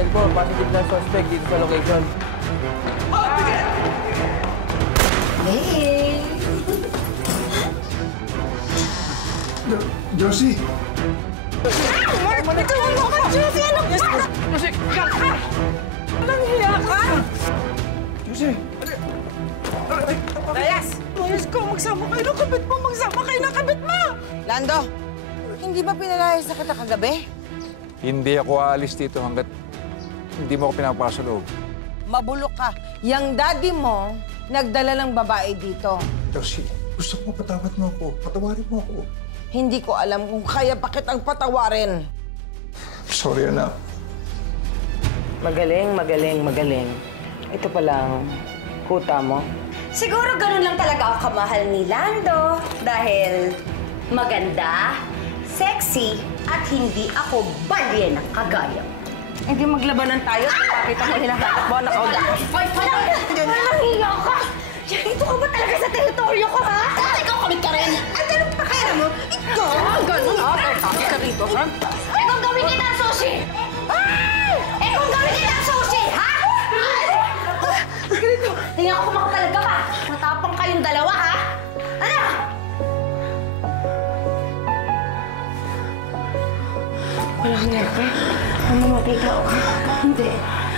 Hotel po. Positive na suspect dito sa location. Hey! Josie! Mark! Bitawan mo ka, Josie! Ano ba? Josie! Walang hiya ka! Josie! Reyes! Reyes ko, magsama kayo ng kabit mo! Magsama kayo ng kabit mo! Lando, hindi ba pinalayas na kita kagabi? Hindi ako aalis dito hanggat hindi mo ako pinapasok sa loob. Mabulok ka. Yang daddy mo, nagdala ng babae dito. Josie, gusto ko patawad mo ako. Patawarin mo ako. Hindi ko alam kung kaya pa kitang patawarin. Sorry, anak. Magaling, magaling, magaling. Ito palang kuta mo. Siguro ganun lang talaga ako kamahal ni Lando. Dahil maganda, sexy, at hindi ako balye ng kagaya. Hindi maglabanan tayo. Pakita mo hinahanap mo na kauda. Ay, nahiya ka! Dito ka ba talaga sa teritoryo ko, ha? Ikaw kamit ka rin! At anong pakailan mo? Ikaw! Ganun, ha? Kapit ka rito, ha? Kung gawin kita ang sushi! Kung gawin kita ang sushi, ha? Tingnan ko kung makapalaga ka. Matapang kayong dalawa, ha? Ano? Walang niya ka. Mamamatay ka o hindi.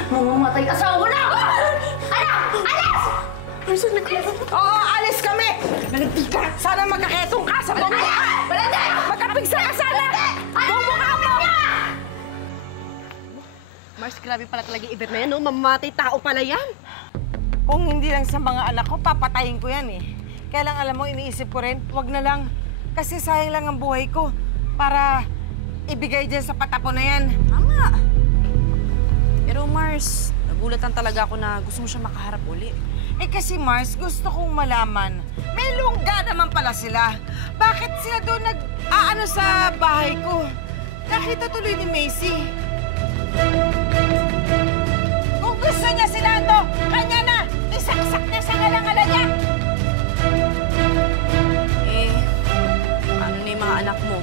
Mamamatay ka sa una! Ano? Alis! Oo, alis kami! Nalagpig ka! Sana magkaketong ka sa buong mukha! Balanda! Magkapigsa ka sana! Buong mukha mo! Mars, grabe pala talaga yung event na yan, no? Mamamatay tao pala yan. Kung hindi lang sa mga anak ko, papatayin ko yan eh. Kaya lang alam mo, iniisip ko rin, wag na lang. Kasi sayang lang ang buhay ko para ibigay dyan sa patapon na yan. Tama. Pero Mars, nagulatan talaga ako na gusto mo siya makaharap uli. Eh kasi Mars, gusto kong malaman, may lungga naman pala sila. Bakit sila doon nag-aano sa bahay ko? Nakita tuloy ni Macy. Kung gusto niya si Lando, kanya na! Isaksak niya sa ngalangalan niya! Eh, ano na yung mga anak mo?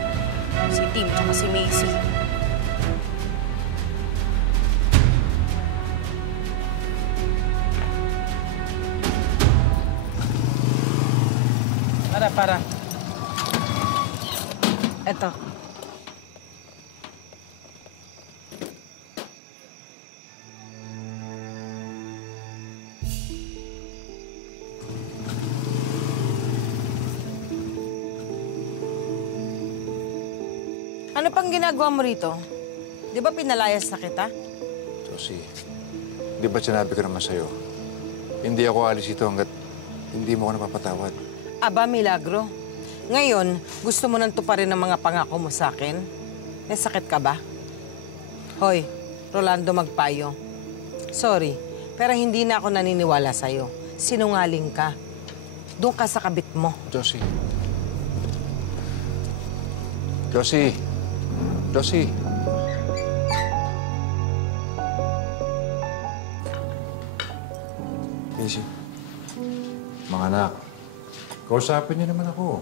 Si Tim tsaka si Macy. Para. Eto. Ano pang ginagawa mo rito? Di ba pinalayas na kita? Josie, di ba sinabi ko naman sa'yo? Hindi ako alis dito hanggat hindi mo ako napapatawad. Aba, Milagro. Ngayon, gusto mo nang tuparin ang mga pangako mo sa akin? May sakit ka ba? Hoy, Rolando Magpayo. Sorry, pero hindi na ako naniniwala sa'yo. Sinungaling ka. Doon ka sa kabit mo. Josie. Josie. Josie. Macy. Mga anak, kausapin niyo naman ako.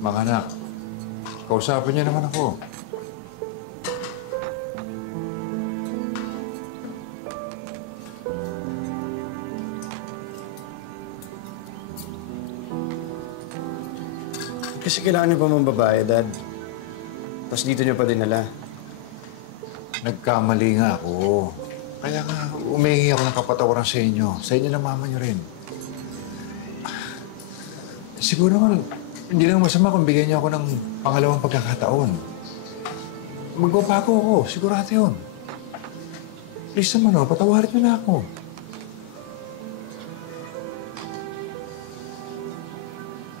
Mga anak, kausapin niyo naman ako. Kasi kailangan niyo pa mong babae, Dad. Tapos dito niyo pa dinala. Nagkamali nga ako. Kaya nga, umihingi ako ng kapatawaran sa inyo. Sa inyo ng mama niyo rin. Siguro naman, hindi lang masama kung bigyan niyo ako ng pangalawang pagkakataon. Magbabago ako. Sigurado yun. Please naman, patawarin niyo na ako.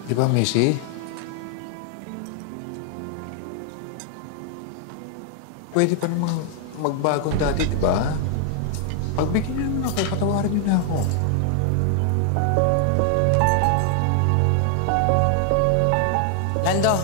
Di ba, Macy? Pwede pa namang magbagong dati, di ba? Pagbigyan niyo naman ako, patawarin niyo na ako. Lando.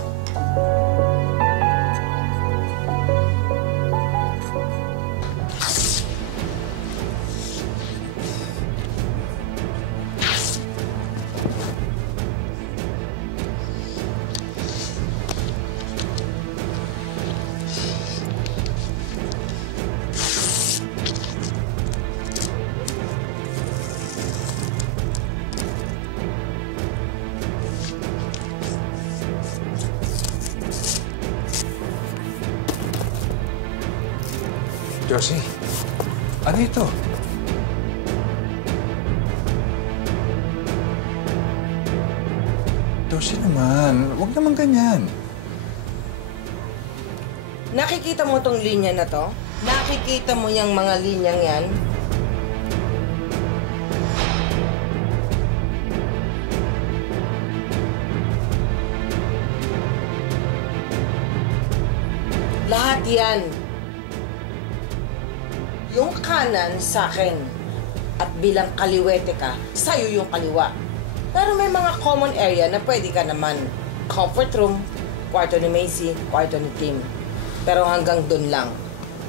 Josie, ano ito? Josie naman, huwag naman ganyan. Nakikita mo tong linya na to? Nakikita mo yung mga linyang yan? Lahat yan. Yung kanan sa akin. At bilang kaliwete ka, sa'yo yung kaliwa. Pero may mga common area na pwede ka naman. Comfort room, kwarto ni Macy, kwarto ni Tim. Pero hanggang dun lang.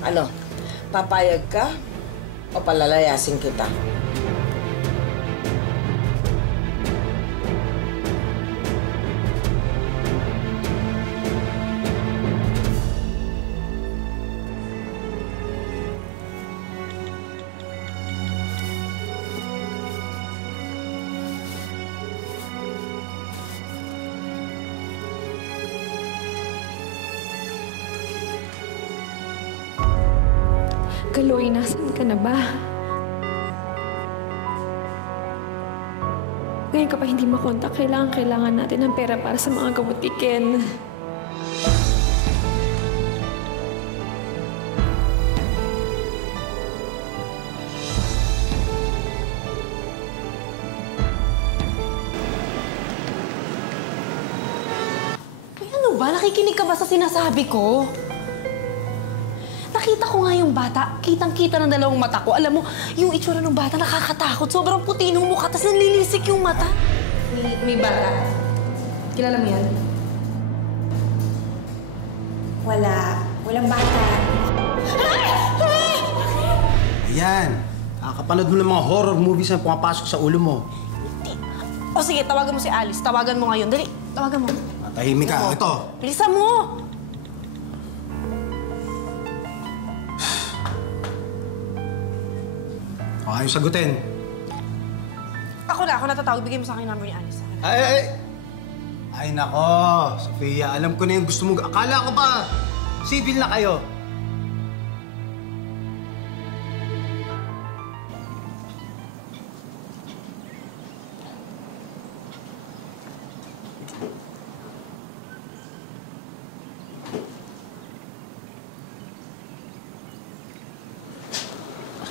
Ano, papayag ka o palalayasin kita? Kaloy, nasan ka na ba? Ngayon ka pa hindi makontak, kailangan natin ng pera para sa mga gamot ni Ken. Ay, ano ba? Nakikinig ka ba sa sinasabi ko? Nakita ko nga yung bata. Kitang-kita ng dalawang mata ko. Alam mo, yung itsura ng bata nakakatakot. Sobrang puti ng mukha, tapos nanlilisik yung mata. May bata. Kilala mo yan? Walang bata. Ayan. Nakakapanood mo ng mga horror movies na pumapasok sa ulo mo. O sige, tawagan mo si Alice. Tawagan mo ngayon. Dali, tawagan mo. Tahimik ka. Ito. Bilisan mo! Ayaw sagutin. Ako na tatawag. Bigay mo sa akin yung number ni Alice. Ay, nako. Sofia, alam ko na yung gusto mo. Akala ko ba, civil na kayo.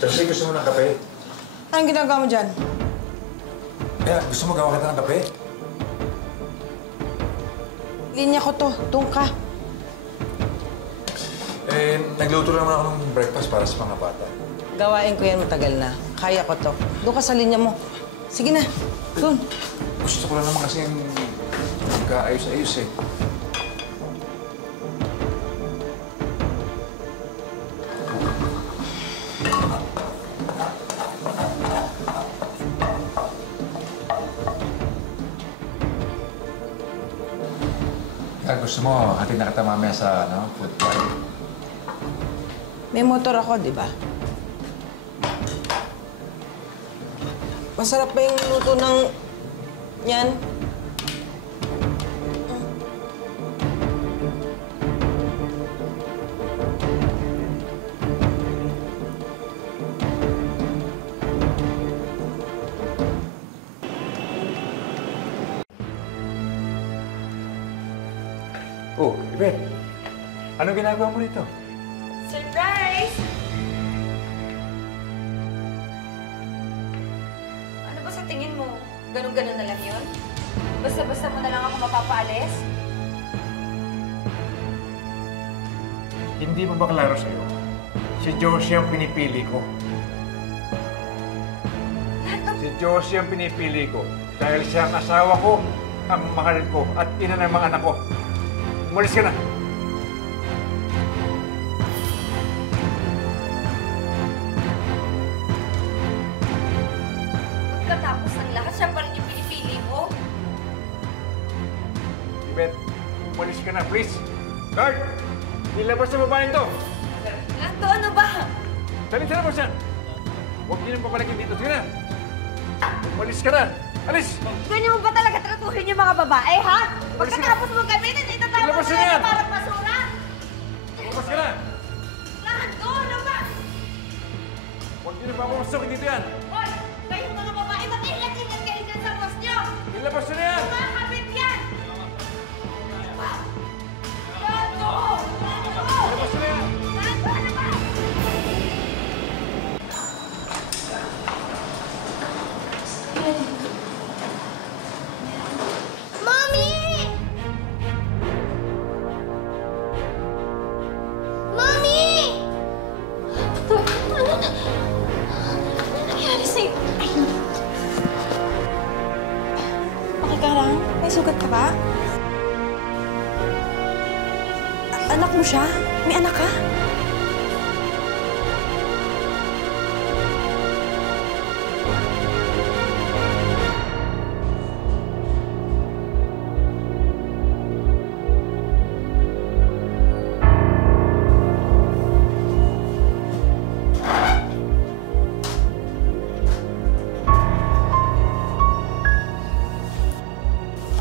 Josie, gusto mo ng kape? Anong ginagawa mo dyan? Kaya, gusto mo gawa kita ng kape? Linya ko to. Doon ka. Nagluto naman ako ng breakfast para sa mga bata. Gawain ko yan matagal na. Kaya ko to. Doon ka sa linya mo. Sige na. Doon. Gusto ko lang naman kasi magkaayos-ayos eh. Kaya gusto mo, hatid na kita mamaya sa food court. May motor ako, di ba? Masarap ba yung luto ng... yan? Oh, Ibet. Anong ginagawa mo dito? Surprise! Ano ba sa tingin mo? Ganun-ganun na lang yun? Basta-basta mo na lang ako mapapaalis? Hindi mo ba klaro sa'yo? Si Josie ang pinipili ko. Si Josie ang pinipili ko dahil siya ang asawa ko, ang mahal ko, at ina ng mga anak ko. Umalis ka na! Pagkatapos ng lahat, siya pa rin yung pinipili mo? Ibet, umalis ka na, please! Guard! Ilabas sa babaeng to! Lando, ano ba? Dali sa labas yan! Huwag niyo nang papalakin dito. Sige na! Umalis ka na! Alis! Ganyan mo ba talaga tratuhin yung mga babae, ha? Pagkatapos mong gamitin, itatapos Ilabas mo na yan! na parang basura! Umalis ka na! Lando, ano ba? Papamasukin dito yan! Hoy! Kayong mga babae, ba't ingat-ingat kayo dyan sa boss nyo? Ilabas nyo na yan! Makakabit yan! Gato! Ilabas nyo na yan! Gato! Ano ba? Mommy! Mommy! Ano nangyari sa'yo? Ay. Okay ka lang? May sugat ka ba? Anak mo siya? May anak ka?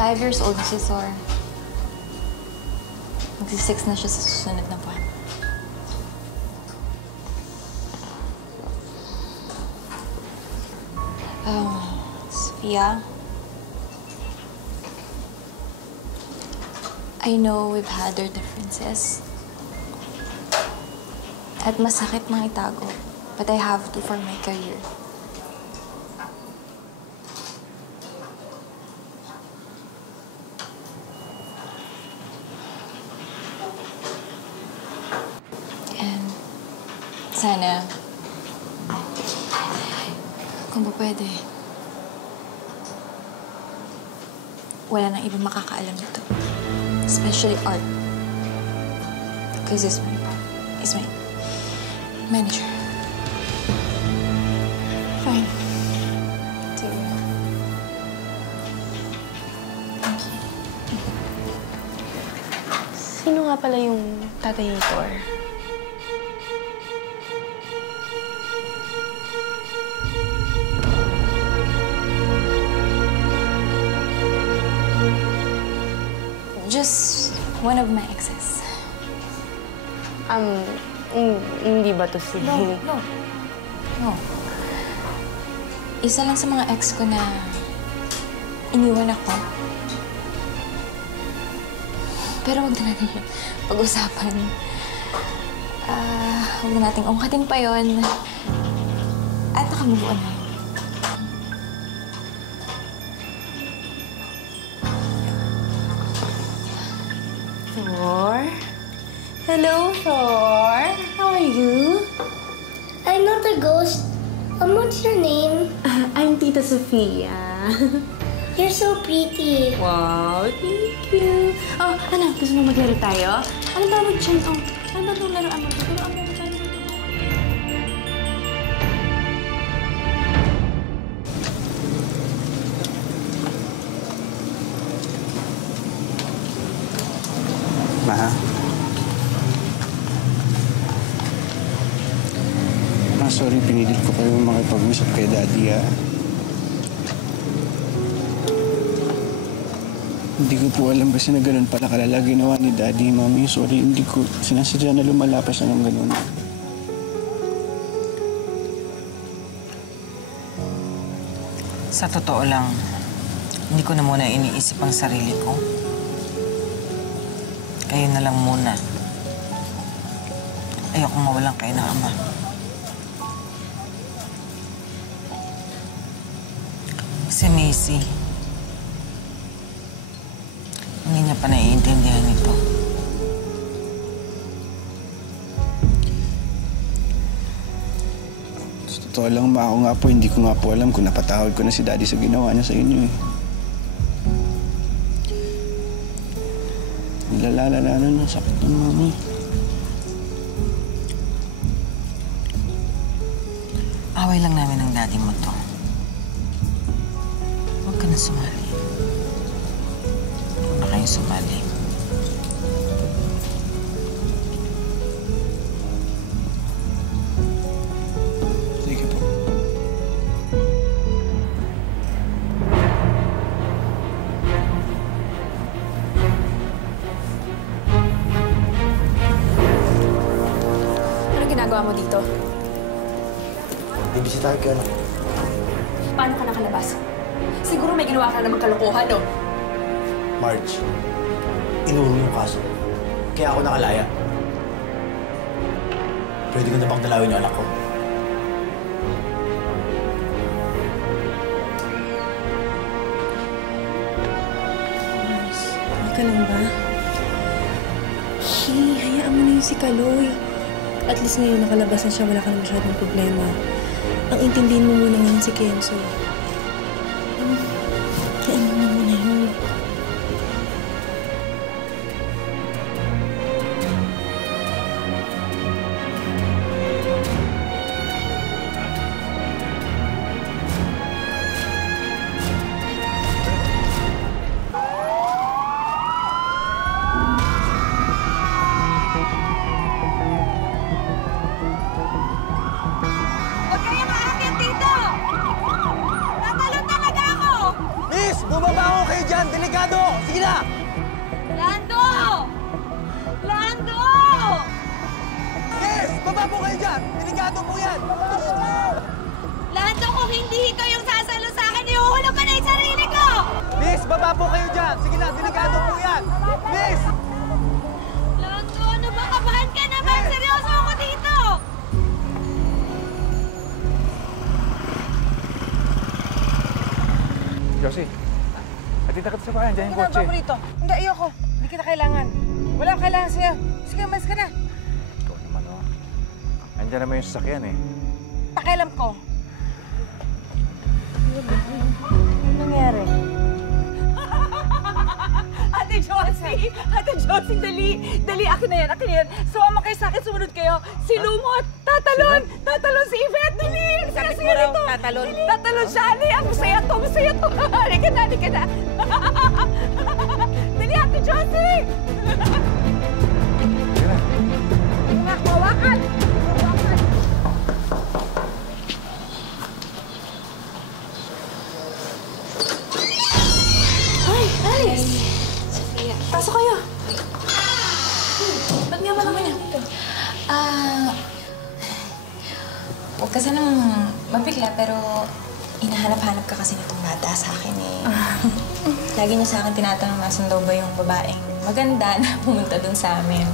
Five years old si Sor. Magsi-6 na siya sa susunod na buwan. Sophia, I know we've had our differences. At masakit mang itago, but I have to for my career. And sana, kung ba pwede, wala nang ibang makakaalam nito. Especially Art. Because he's my manager. Fine. Sige. Thank you. Sino nga pala yung tatay ni Tor? Just one of my exes. Hindi ba to si... No. Isa lang sa mga ex ko na iniwan ako. Pero wag na natin pag-usapan. Huwag na nating ungkatin pa yon. At nakamubuan na yun. Thor? Hello, Thor. How are you? I'm not a ghost. What's your name? I'm Tita Sofia. You're so pretty. Wow, thank you. Oh, ano? Gusto mo maglaro tayo? Ano ba mag-dyan? Oh, ano ba itong laruan mo? Laruan mo ba dyan? Ma? Sorry, pinilit ko kayo makipag-usap kay Daddy, ha? Hindi ko po alam kasi na ganun pala kalala ginawa ni Daddy, Mami. Sorry, hindi ko sinasadya na lumalapas ng ganun. Sa totoo lang, hindi ko na muna iniisip ang sarili ko. Kayo na lang muna. Ayokong mawalan kayo ng ama. Si Macy, hindi niya pa naiintindihan ito. Sa totoo lang, Ma, ako nga po, hindi ko nga po alam kung napatawad ko na si Daddy sa ginawa niya sa inyo, eh. Nilalala na ng sakit ng Mami. Away lang namin ng daddy mo to. Huwag ka na sumali. Huwag na kayong sumali. Sige po. Ano ginagawa mo dito? Bibisitahin ko yung anak ko. Paano ka nakalabas? Siguro may ginawa ka namang kalokohan, no? Marge, inuro yung kaso. Kaya ako nakalaya. Pwede ko na bang dalawin yung anak ko? Okay ka lang ba? Hayaan mo na yung si Kaloy. At least ngayon nakalabas na siya, wala ka na masyadong problema. Ang intindihin mo muna ngayon si Kenzo. Hayaan mo na muna yun. Huwag kayong aakyat dito! Tatalon talaga ako! Miss! Bumaba ako kayo dyan! Delikado! Sige na! Lando! Lando! Miss! Baba po kayo dyan! Delikado po yan! Lando, kung hindi ikaw yung sasalo sa akin, ihuhulog ka na yung sarili ko! Miss! Baba po kayo dyan! Sige na! Delikado po yan! Miss! Lando, ano ba? Kabahan ka naman! Seryoso ako dito! Josie, atita ka sa bayan. Diyan yung Ginagawa kotse. mo rito. Hindi, ayoko. Hindi kita kailangan. Wala akong kailangan sa'yo. Sige, umalis ka na. Ikaw naman, oh. Andiyan naman yung sasakyan, eh. Pakialam ko. Ano nangyari? Ate Josie! Ate Josie, dali! Dali, akin na yan, akin na yan. Sumama kayo sa akin, sumunod kayo. Si Lumot! Tatalon! Tatalon si Yvette! Dali! Sakit mo raw, tatalon. Tatalon siya! Ali, ang masaya to! Masaya to! Halika na, halika na! Dali, Ate Josie! Sige na. Mga kawakan! Kawakan! Ay, Alice! Sophia. Pasok kayo! Ba't nga ba naman yan? Huwag ka sanang mabigla, pero hinahanap-hanap ka kasi nitong bata sa akin eh. Lagi niya sa akin tinatanong nasan daw ba yung babaeng maganda na pumunta dun sa amin.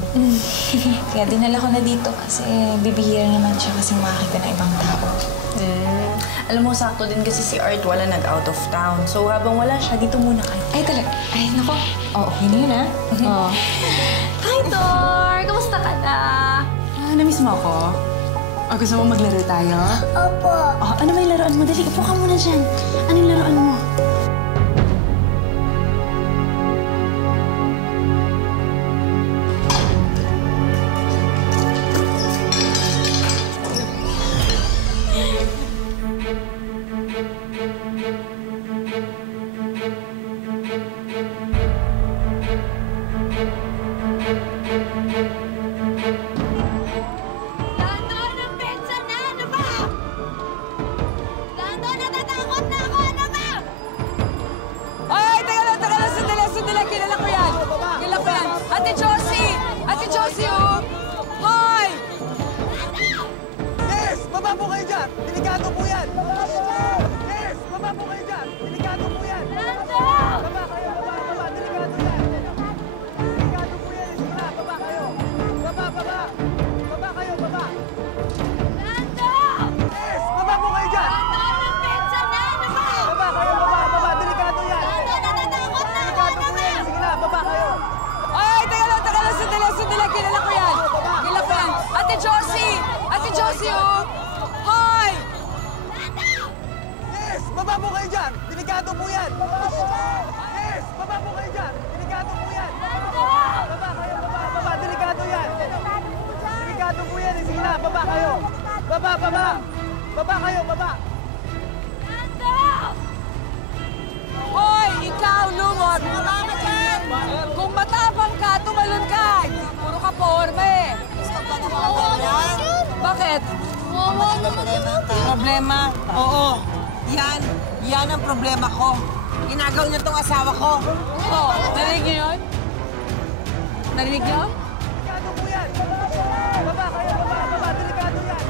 Kaya dinala ko na dito kasi bibihira naman siya kasi makakita ng ibang tao. Alam mo, sakto din kasi si Art wala nag-out of town. So habang wala siya, dito muna kayo. Ay, talaga? Ay, nako. Oo, okay na yun, ha? Oo. Hi, Tor! Kamusta ka na? Na-miss mo ako? O, gusto mo maglaro tayo? Opo. Oh, ano ba yung laruan mo? Dali, upo ka muna dyan. Ano yung laruan mo? Lando, anong pensa na? Ano ba? Lando, natatakot na ako! Ano ba? Ay, teka lang, sandali, sandali. Kilala ko yan. Kilala ko yan. Ate Josie! Ate Josie, oh! Hoy! Miss! Baba po kayo dyan! Delikado po yan! Miss! Baba po kayo dyan! Delikado po yan! Lando! Baba kayo! Baba! Delikado yan! Delikado po yan! Sige na! Baba kayo! Baba! Baba kayo! Baba! Lando! Miss! Baba po kayo dyan! Lando, anong pensa na? Ano ba? Baba kayo! Baba! Delikado yan! Lando, natatakot na ako! Delikado Ano po ba? yan! Sige na! Baba kayo! Ay, teka lang, sandali. Kilala ko yan. Kilala ko yan. Ate Josie! Ate Josie, oh! Hoy! Miss! Baba po kayo dyan! Delikado po yan! Miss! Baba po kayo dyan! Delikado po yan! Baba kayo! Baba! Delikado yan! Delikado po yan! Sige na! Baba kayo! Baba! Baba kayo! Baba! Hoy, ikaw, Lumot! Kung matapang ka, tumalon ka! Hindi puro ka porme! Bakit? Problema? Oo. Yan ang problema ko. Ginagaw niya tong asawa ko. Oh, narinig niyo yun? Narinig niyo? Delikado po yan! Baba kayo! Baba! Delikado yan!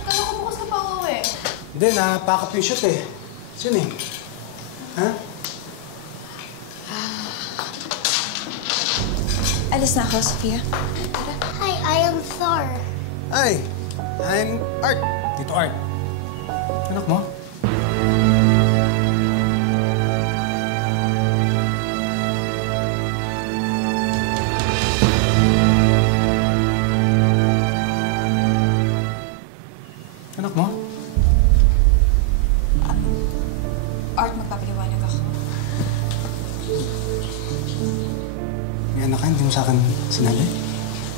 Kala ko bukas na pa uuwi. Hindi, na-pack up yung shoot eh. Sino eh? Ha? Alis na ako, Sophia. Hi, I am Thor. Hi, I'm Art. Dito Art. Anak mo? Anak mo? Art, magpapaliwanag ako. May anak ka, hindi mo sa akin sinabi?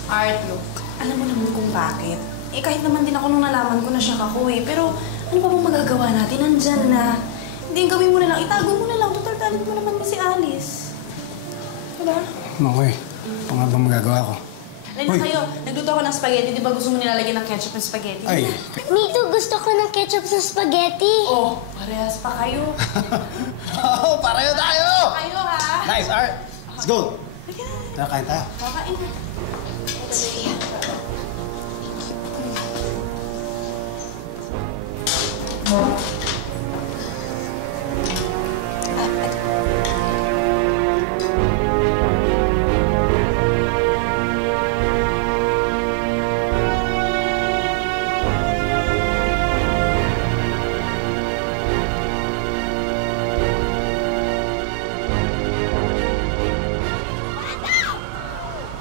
Art, look. Alam mo naman kung bakit. Eh, kahit naman din ako nung nalaman ko na siya kakuwi. Pero ano pa bang magagawa natin? Nandyan na. Hindi, gawin mo na lang. Itago mo na lang. Total talent mo naman si Alice. Diba? Makoy, ano nga bang magagawa ko? Alin na kayo. Nagluto ako ng spaghetti. Di ba gusto mo nilalagyan ng ketchup ng spaghetti? Ay, Me too, gusto ko ng ketchup sa spaghetti. Oh, parehas pa kayo. oh, pareho tayo! Kayo, ha? Nice, Art! Let's go! Tara, kain tayo. Kakain na. Sophia.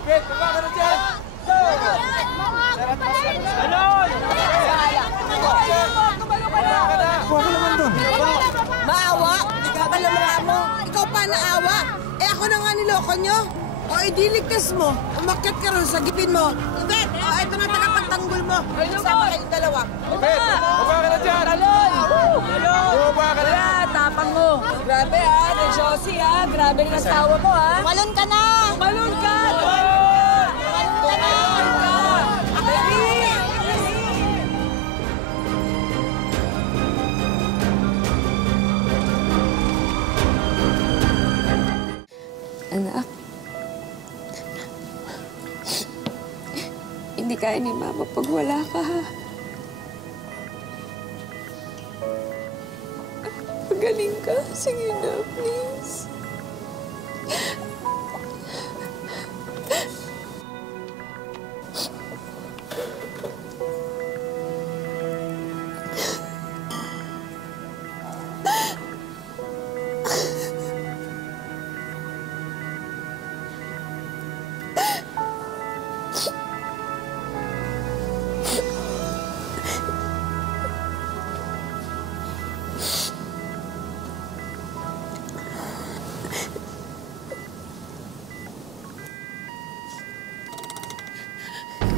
Kit, baba ka na dyan! Kuha ka naman doon. Maawa? Kapalamra mo. Ikaw pa naawa. Eh ako na nga niloko nyo. O idiligtas mo. Umakyat ka ron sa gipin mo. Ibet! O ito na tagapagtanggol mo. Sama kayong dalawa. Kit, baba ka na dyan! Talon! Baba ka na! Tapang mo. Grabe ha, de Josie ha. Grabe rin asawa mo ha. Tumalon ka na! Tumalon ka! Tumalon ka na! Anak, hindi kaya ni Mama pag wala ka, ha? Magaling ka. Sige na, please.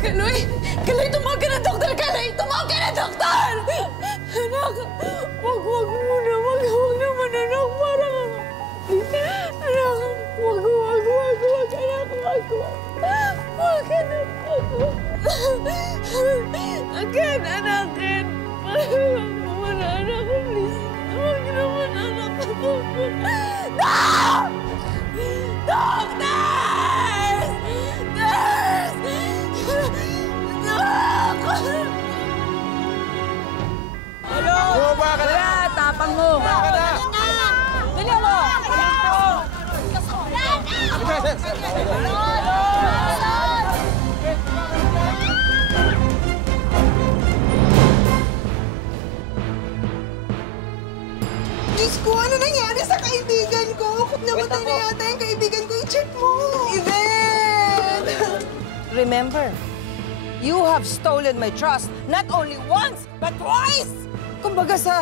Kaloy! Kaloy, tumawag ka ng doktor! Kaloy, tumawag ka ng doktor! Anak, wag muna. Wag naman, anak. Parang... Anak, wag. Anak, wag. Wag, anak, wag. Akin, anakin. Wag naman, anak, please. Wag naman, anak. No! Doctors! Nurse! Baba ka na! Tapang mo. Baba ka na! Dali mo! Diyos ko, ano nangyari sa kaibigan ko? Namatay na yata yung kaibigan ko. I-check mo. Yvette! Remember, you have stolen my trust not only once, but twice! Kumbaga sa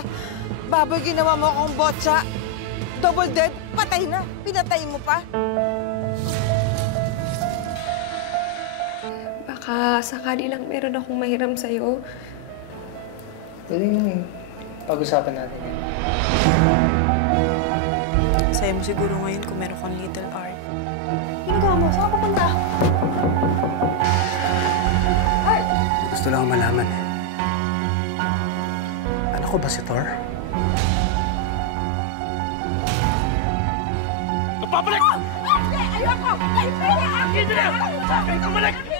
baboy ginawa mo akong botsa, double dead, patay na. Pinatay mo pa. Baka sakali lang meron akong mahiram sa'yo. Pwede nang pag-usapan natin yan. Saya mo siguro ngayon kung meron kang little Art. Ginagawa mo? Saan ka pupunta? Gusto lang malaman eh. Anak ko ba si Thor? Nagpapalik! Ayoko! Ayoko! Ayoko!